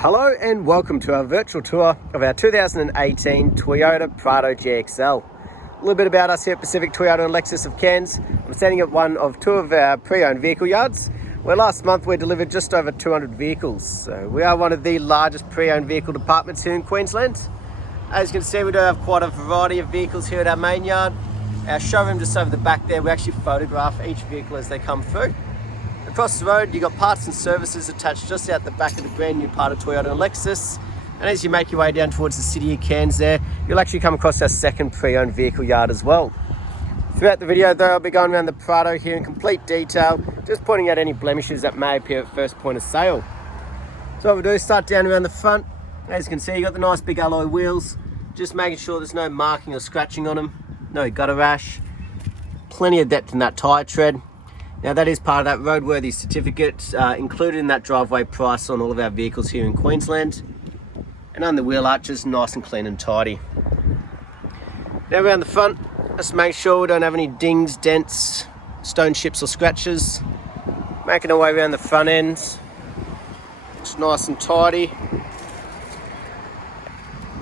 Hello and welcome to our virtual tour of our 2018 Toyota Prado GXL. A little bit about us here at Pacific Toyota and Lexus of Cairns. I'm standing at one of two of our pre-owned vehicle yards, where last month we delivered just over 200 vehicles. So we are one of the largest pre-owned vehicle departments here in Queensland. As you can see, we do have quite a variety of vehicles here at our main yard. Our showroom just over the back there, we actually photograph each vehicle as they come through. Across the road, you've got parts and services attached just out the back of the brand new part of Toyota and Lexus. And as you make your way down towards the city of Cairns there, you'll actually come across our second pre-owned vehicle yard as well. Throughout the video though, I'll be going around the Prado here in complete detail, just pointing out any blemishes that may appear at first point of sale. So what we'll do is start down around the front. As you can see, you've got the nice big alloy wheels, just making sure there's no marking or scratching on them, no gutter rash, plenty of depth in that tyre tread. Now that is part of that roadworthy certificate included in that driveway price on all of our vehicles here in Queensland. And on the wheel arches, nice and clean and tidy. Now around the front, let's make sure we don't have any dings, dents, stone chips or scratches. Making our way around the front end. Looks nice and tidy.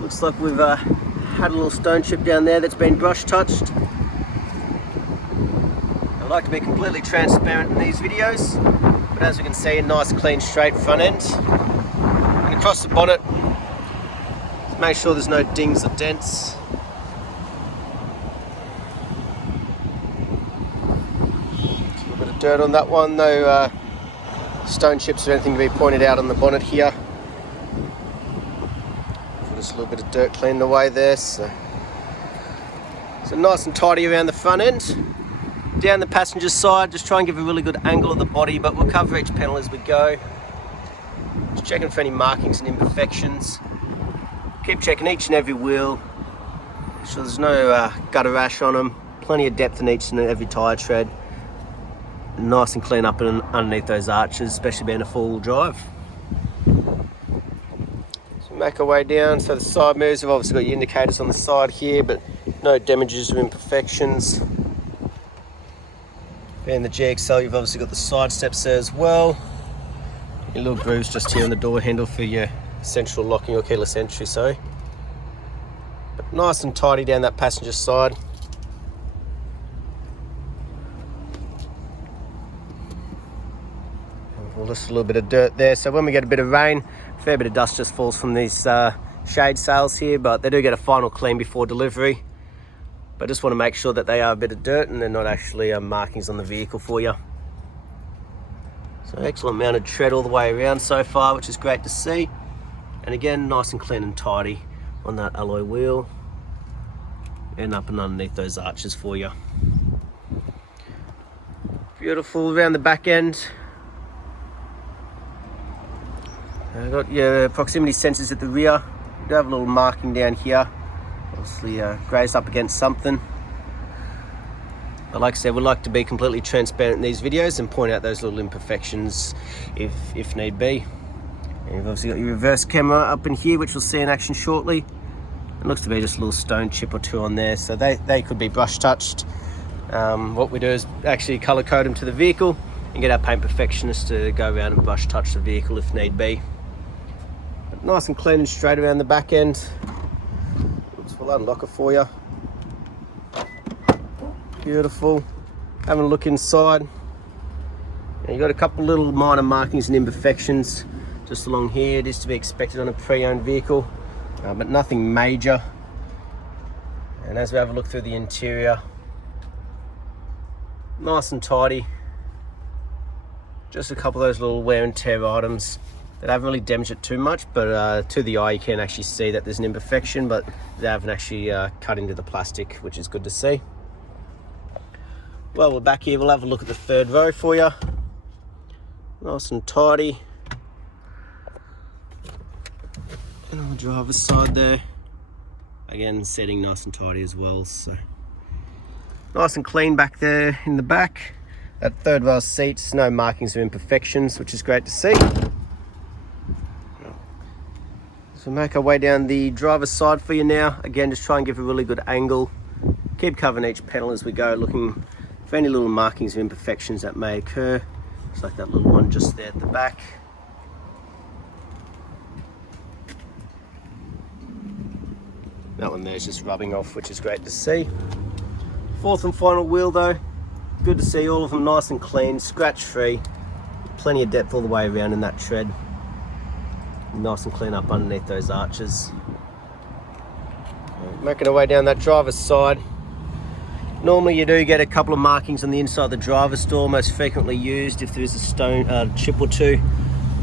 Looks like we've had a little stone chip down there that's been brush touched. I like to be completely transparent in these videos, but as we can see, a nice clean straight front end. And across the bonnet, make sure there's no dings or dents. A little bit of dirt on that one, no stone chips or anything to be pointed out on the bonnet here. Just a little bit of dirt cleaned away there, so nice and tidy around the front end. Down the passenger side, just try and give a really good angle of the body, but we'll cover each panel as we go. Just checking for any markings and imperfections. Keep checking each and every wheel. Make sure there's no gutter rash on them. Plenty of depth in each and every tyre tread. And nice and clean up and underneath those arches, especially being a four-wheel drive. So make our way down. So the side mirrors, we've obviously got your indicators on the side here, but no damages or imperfections. And the GXL, you've obviously got the side steps there as well. Your little grooves just here on the door handle for your central locking or keyless entry, But nice and tidy down that passenger side. Well, just a little bit of dirt there. So when we get a bit of rain, a fair bit of dust just falls from these shade sails here, but they do get a final clean before delivery. But I just want to make sure that they are a bit of dirt and they're not actually markings on the vehicle for you. So excellent mounted tread all the way around so far, which is great to see. And again, nice and clean and tidy on that alloy wheel. And up and underneath those arches for you. Beautiful around the back end. I've got your proximity sensors at the rear. You do have a little marking down here. Obviously grazed up against something. But like I said, we like to be completely transparent in these videos and point out those little imperfections if need be. And you've obviously got your reverse camera up in here, which we'll see in action shortly. It looks to be just a little stone chip or two on there, so they could be brush touched. What we do is actually colour code them to the vehicle and get our paint perfectionists to go around and brush touch the vehicle if need be. But nice and clean and straight around the back end. We'll unlock it for you. Beautiful. Having a look inside. Now you've got a couple little minor markings and imperfections just along here. It is to be expected on a pre-owned vehicle, but nothing major. And as we have a look through the interior, nice and tidy. Just a couple of those little wear and tear items that haven't really damaged it too much, but to the eye you can actually see that there's an imperfection, but they haven't actually cut into the plastic, which is good to see. Well, we're back here, we'll have a look at the third row for you. Nice and tidy. And on the driver's side there, again, setting nice and tidy as well, so. Nice and clean back there in the back. That third row seats, no markings or imperfections, which is great to see. So make our way down the driver's side for you now. Again, just try and give a really good angle. Keep covering each panel as we go, looking for any little markings or imperfections that may occur. It's like that little one just there at the back. That one there is just rubbing off, which is great to see. Fourth and final wheel though, good to see all of them nice and clean, scratch free. Plenty of depth all the way around in that tread. Nice and clean up underneath those arches. Making our way down that driver's side. Normally you do get a couple of markings on the inside of the driver's door, most frequently used if there is a stone chip or two.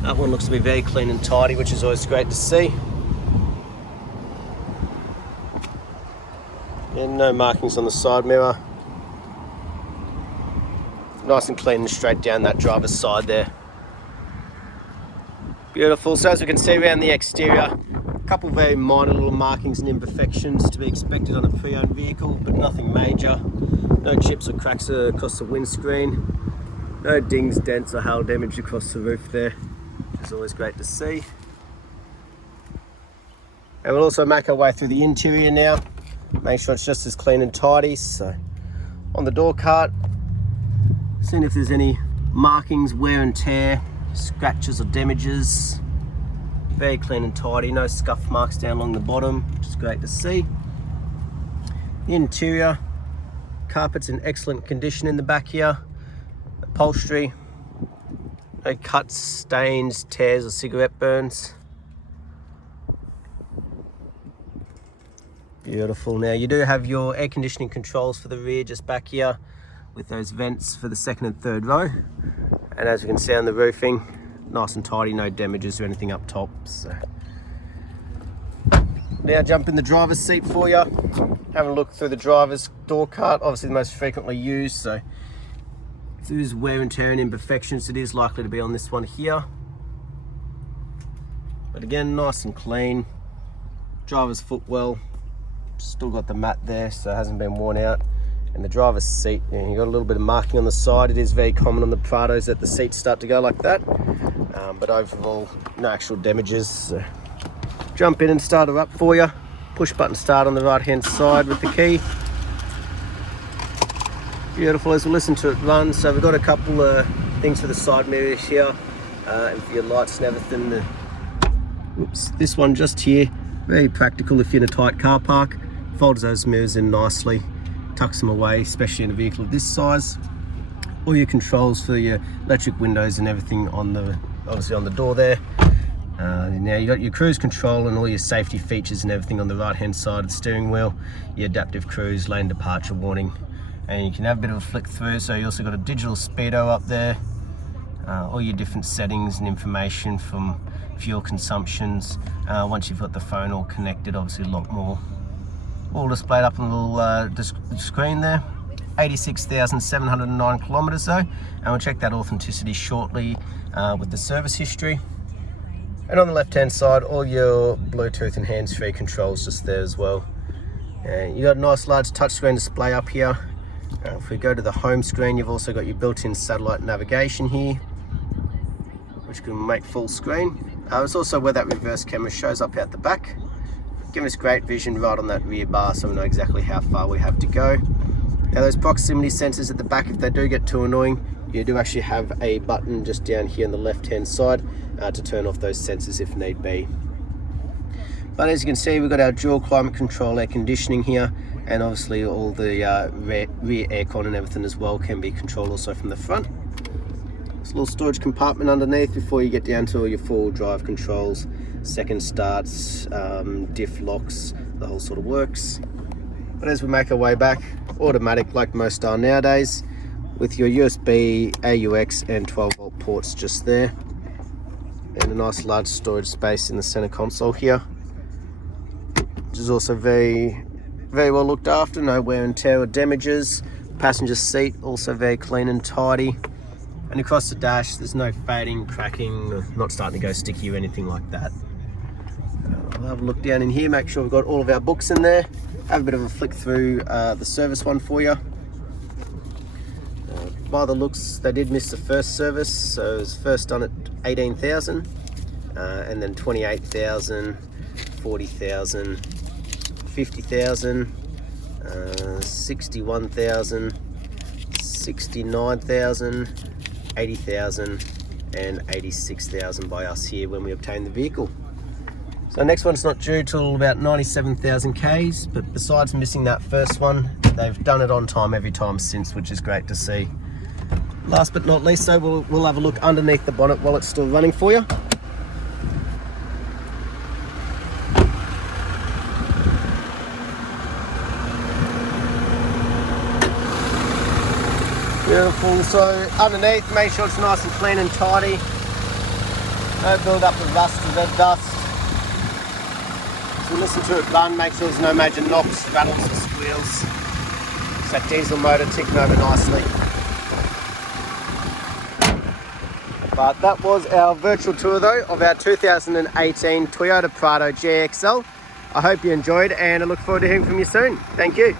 That one looks to be very clean and tidy, which is always great to see. And no markings on the side mirror. Nice and clean and straight down that driver's side there. Beautiful. So as we can see around the exterior, a couple very minor little markings and imperfections to be expected on a pre-owned vehicle, but nothing major. No chips or cracks across the windscreen. No dings, dents or hail damage across the roof there, which is always great to see. And we'll also make our way through the interior now. Make sure it's just as clean and tidy. So on the door cart, seeing if there's any markings, wear and tear, scratches or damages. Very clean and tidy, no scuff marks down along the bottom, which is great to see. The interior, carpet's in excellent condition in the back here. Upholstery, no cuts, stains, tears or cigarette burns. Beautiful. Now you do have your air conditioning controls for the rear just back here with those vents for the second and third row. And as you can see on the roofing, nice and tidy, no damages or anything up top. So now jump in the driver's seat for you. Having a look through the driver's door cart, obviously the most frequently used. So if there is wear and tear and imperfections, it is likely to be on this one here. But again, nice and clean. Driver's footwell, still got the mat there, so it hasn't been worn out. And the driver's seat, you got a little bit of marking on the side. It is very common on the Prados that the seats start to go like that. But overall, no actual damages. So jump in and start her up for you. Push button start on the right hand side with the key. Beautiful. As we listen to it run. So we've got a couple of things for the side mirrors here and for your lights and everything. Oops, this one just here, very practical if you're in a tight car park. Folds those mirrors in nicely, tucks them away, especially in a vehicle of this size. All your controls for your electric windows and everything on the, obviously on the door there. Now you got your cruise control and all your safety features and everything on the right hand side of the steering wheel. Your adaptive cruise, lane departure warning, and you can have a bit of a flick through. So you also got a digital speedo up there. All your different settings and information from fuel consumptions. Once you've got the phone all connected, obviously a lot more. All displayed up on the little screen there. 86,709 kilometers though, and we'll check that authenticity shortly with the service history. And on the left hand side, all your Bluetooth and hands-free controls just there as well. And you got a nice large touchscreen display up here. If we go to the home screen, you've also got your built-in satellite navigation here, which can make full screen. It's also where that reverse camera shows up out the back, giving us great vision right on that rear bar, so we know exactly how far we have to go. Now those proximity sensors at the back, if they do get too annoying, you do actually have a button just down here on the left hand side to turn off those sensors if need be. But as you can see, we've got our dual climate control air conditioning here, and obviously all the rear aircon and everything as well can be controlled also from the front. There's a little storage compartment underneath before you get down to all your four-wheel drive controls, second starts, diff locks, the whole sort of works. But as we make our way back, automatic like most are nowadays, with your USB, AUX and 12-volt ports just there, and a nice large storage space in the center console here, which is also very well looked after, no wear and tear or damages. Passenger seat also very clean and tidy, and across the dash there's no fading, cracking, not starting to go sticky or anything like that. I'll have a look down in here, make sure we've got all of our books in there, have a bit of a flick through the service one for you. By the looks, they did miss the first service, so it was first done at 18,000, and then 28,000, 40,000, 50,000, 61,000, 69,000, 80,000, and 86,000 by us here when we obtained the vehicle. So next one's not due till about 97,000 Ks, but besides missing that first one, they've done it on time every time since, which is great to see. Last but not least though, we'll have a look underneath the bonnet while it's still running for you. Beautiful. So underneath, make sure it's nice and clean and tidy. No build up of rust or red dust. So listen to it run, make sure there's no major knocks, rattles or squeals. It's that diesel motor ticking over nicely. But that was our virtual tour though of our 2018 Toyota Prado GXL. I hope you enjoyed and I look forward to hearing from you soon. Thank you.